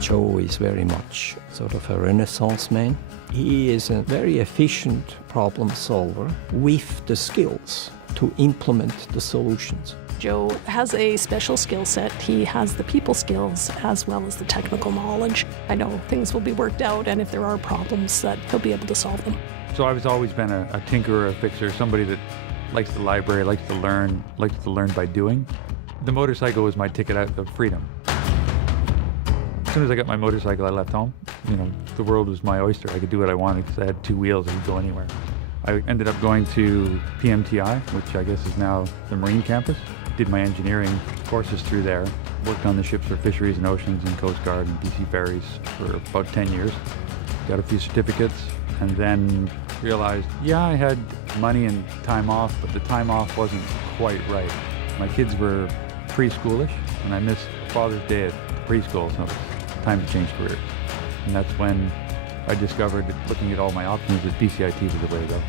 Joe is very much sort of a Renaissance man. He is a very efficient problem solver with the skills to implement the solutions. Joe has a special skill set. He has the people skills as well as the technical knowledge. I know things will be worked out, and if there are problems, that he'll be able to solve them. So I've always been a tinkerer, a fixer, somebody that likes the library, likes to learn by doing. The motorcycle was my ticket out of freedom. As soon as I got my motorcycle, I left home. The world was my oyster. I could do what I wanted because I had two wheels. I could go anywhere. I ended up going to PMTI, which I guess is now the Marine campus. Did my engineering courses through there. Worked on the ships for Fisheries and Oceans and Coast Guard and BC Ferries for about 10 years. Got a few certificates and then realized, I had money and time off, but the time off wasn't quite right. My kids were preschoolish and I missed Father's Day at preschool, so it was time to change careers. And that's when I discovered, looking at all my options, that BCIT was the way to go.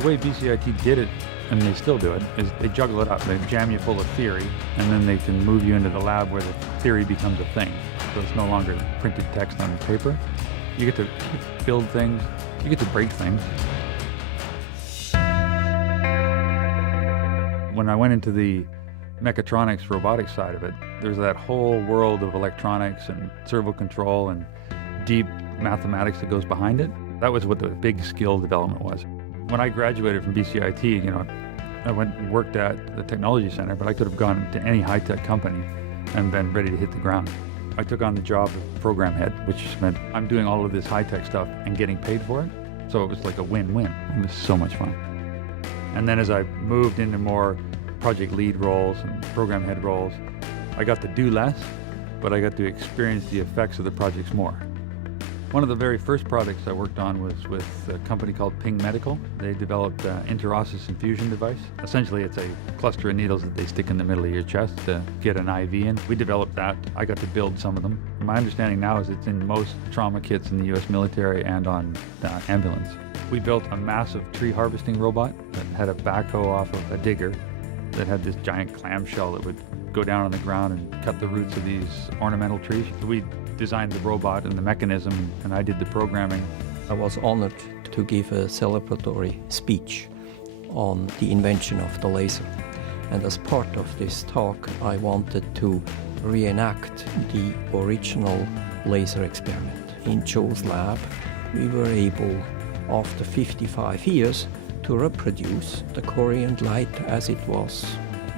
The way BCIT did it, and they still do it, is they juggle it up. They jam you full of theory, and then they can move you into the lab where the theory becomes a thing. So it's no longer printed text on paper. You get to build things, you get to break things. When I went into the mechatronics, robotics side of it, there's that whole world of electronics and servo control and deep mathematics that goes behind it. That was what the big skill development was. When I graduated from BCIT, I went and worked at the technology center, but I could have gone to any high-tech company and been ready to hit the ground. I took on the job of program head, which meant I'm doing all of this high-tech stuff and getting paid for it. So it was like a win-win. It was so much fun. And then as I moved into more project lead roles and program head roles, I got to do less, but I got to experience the effects of the projects more. One of the very first projects I worked on was with a company called Ping Medical. They developed an interosseous infusion device. Essentially, it's a cluster of needles that they stick in the middle of your chest to get an IV in. We developed that. I got to build some of them. My understanding now is it's in most trauma kits in the US military and on ambulance. We built a massive tree harvesting robot that had a backhoe off of a digger that had this giant clamshell that would go down on the ground and cut the roots of these ornamental trees. We designed the robot and the mechanism, and I did the programming. I was honored to give a celebratory speech on the invention of the laser. And as part of this talk, I wanted to reenact the original laser experiment. In Joe's lab, we were able, after 55 years, to reproduce the Korean light as it was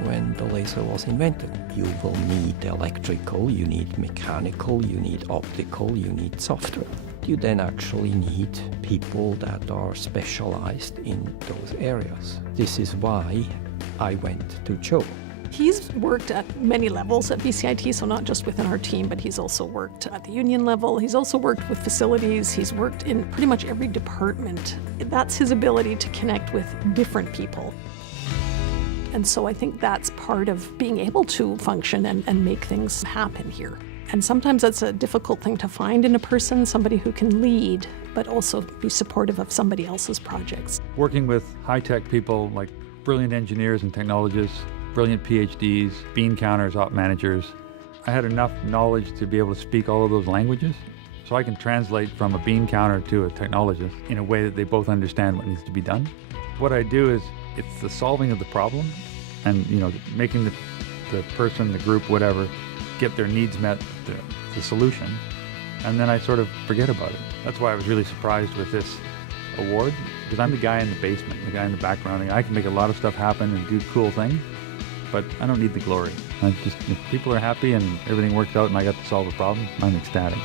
when the laser was invented. You will need electrical, you need mechanical, you need optical, you need software. You then actually need people that are specialized in those areas. This is why I went to Joe. He's worked at many levels at BCIT, so not just within our team, but he's also worked at the union level. He's also worked with facilities. He's worked in pretty much every department. That's his ability to connect with different people. And so I think that's part of being able to function and make things happen here. And sometimes that's a difficult thing to find in a person, somebody who can lead, but also be supportive of somebody else's projects. Working with high-tech people like brilliant engineers and technologists, brilliant PhDs, bean counters, op managers, I had enough knowledge to be able to speak all of those languages. So I can translate from a bean counter to a technologist in a way that they both understand what needs to be done. What I do is, it's the solving of the problem and making the person, the group, whatever, get their needs met, the solution, and then I sort of forget about it. That's why I was really surprised with this award, because I'm the guy in the basement, the guy in the background. I can make a lot of stuff happen and do cool things, but I don't need the glory. If people are happy and everything works out and I got to solve a problem, I'm ecstatic.